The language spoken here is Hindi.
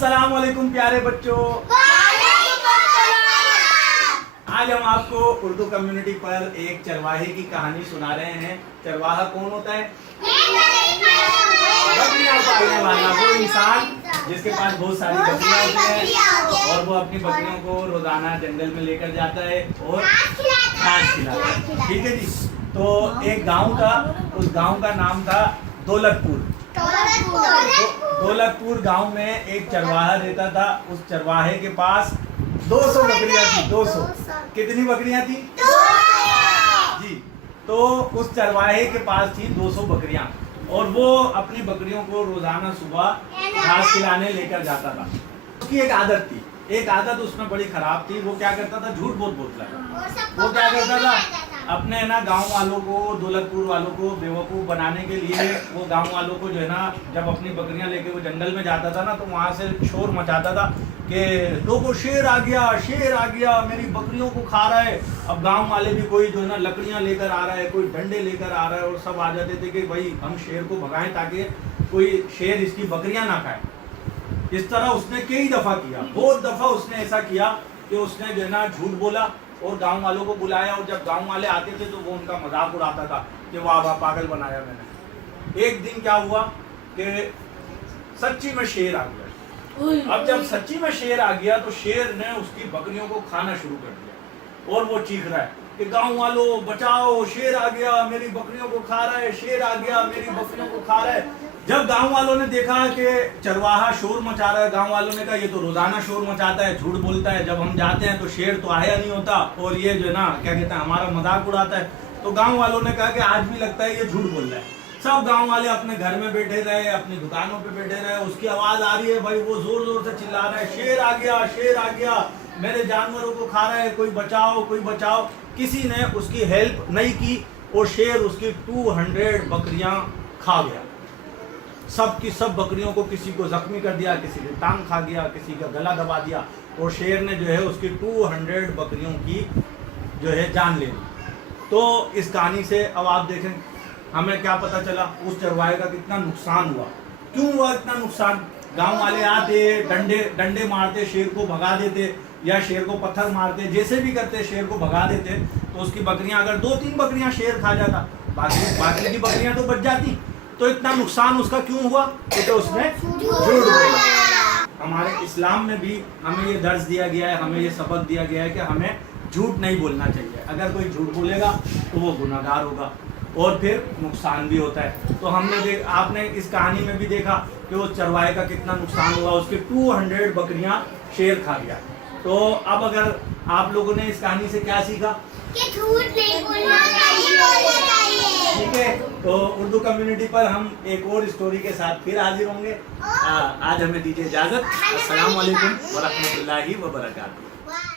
अस्सलाम वालेकुम प्यारे बच्चों। आज हम आपको उर्दू कम्युनिटी पर एक चरवाहे की कहानी सुना रहे हैं। चरवाहा कौन होता है? बकरियां पालने वाला वो इंसान जिसके पास बहुत सारी बकरियां होती हैं और वो अपनी बकरियों को रोजाना जंगल में लेकर जाता है और घास खिलाता है। ठीक है जी। तो एक गांव था, उस गांव का नाम था दौलतपुर। दौलतपुर गांव में एक चरवाहा रहता था। उस चरवाहे के पास 200 बकरियां थी। 200 कितनी बकरियां थी? 200 जी। तो उस चरवाहे के पास थी 200 बकरियां और वो अपनी बकरियों को रोजाना सुबह घास खिलाने लेकर जाता था। उसकी एक आदत थी, एक आदत उसमें बड़ी खराब थी। वो क्या करता था? झूठ बहुत बोलता था। वो क्या करता था? अपने है ना गांव वालों को, दौलतपुर वालों को बेवकूफ़ बनाने के लिए वो गांव वालों को जो है ना, जब अपनी बकरियां लेके वो जंगल में जाता था ना, तो वहां से शोर मचाता था कि लोगों शेर आ गया, शेर आ गया, मेरी बकरियों को खा रहा है। अब गांव वाले भी कोई जो है ना लकड़ियां लेकर आ रहा है, कोई डंडे लेकर आ रहा है और सब आ जाते थे कि भाई हम शेर को भगाएं ताकि कोई शेर इसकी बकरियां ना खाए। इस तरह उसने कई दफा किया, बहुत दफा उसने ऐसा किया कि उसने जो है ना झूठ बोला और गांव वालों को बुलाया और जब गांव वाले आते थे तो वो उनका मजाक उड़ाता था कि वाह वाह पागल बनाया मैंने। एक दिन क्या हुआ कि सच्ची में शेर आ गया। अब जब सच्ची में शेर आ गया तो शेर ने उसकी बकरियों को खाना शुरू कर दिया और वो चीख रहा है कि गांव वालों बचाओ, शेर आ गया, मेरी बकरियों को खा रहा है, शेर आ गया, मेरी बकरियों को खा रहा है। जब गांव वालों ने देखा कि चरवाहा शोर मचा रहा है, गांव वालों ने कहा ये तो रोजाना शोर मचाता है, झूठ बोलता है, जब हम जाते हैं तो शेर तो आया नहीं होता और ये जो है ना क्या कहते हैं हमारा मजाक उड़ाता है। तो गांव वालों ने कहा कि आज भी लगता है ये झूठ बोल रहा है। सब गांव वाले अपने घर में बैठे रहे, अपनी दुकानों पे बैठे रहे, उसकी आवाज आ रही है, भाई वो जोर जोर से चिल्ला रहा है, शेर आ गया, शेर आ गया, मेरे जानवरों को खा रहा है, कोई बचाओ, कोई बचाओ। किसी ने उसकी हेल्प नहीं की और शेर उसकी 200 बकरियां खा गया। सब की सब बकरियों को किसी को जख्मी कर दिया, किसी की टांग खा गया, किसी का गला दबा दिया और शेर ने जो है उसकी 200 बकरियों की जो है जान ले ली। तो इस कहानी से अब आप देखें हमें क्या पता चला, उस चरवाहे का कितना नुकसान हुआ। क्यों हुआ इतना नुकसान? गांव वाले आते, डंडे मारते, शेर को भगा देते या शेर को पत्थर मारते, जैसे भी करते शेर को भगा देते तो उसकी बकरियां, अगर 2-3 बकरियां शेर खा जाता, बाकी की बकरियां तो बच जाती। तो इतना नुकसान उसका क्यों हुआ? क्योंकि उसने झूठ बोला। हमारे इस्लाम में भी हमें ये दर्ज दिया गया है, हमें ये सबक दिया गया है कि हमें झूठ नहीं बोलना चाहिए। अगर कोई झूठ बोलेगा तो वो गुनाहगार होगा और फिर नुकसान भी होता है। तो हमने आपने इस कहानी में भी देखा कि उस चरवाहे का कितना नुकसान हुआ, उसके 200 बकरियां शेर खा गया। तो अब अगर आप लोगों ने इस कहानी से क्या सीखा कि झूठ नहीं बोलना चाहिए। ठीक है, तो उर्दू कम्युनिटी पर हम एक और स्टोरी के साथ फिर हाजिर होंगे। आज हमें दीजिए इजाजत। अस्सलाम वालेकुम व रहमतुल्लाहि व बरकातहू।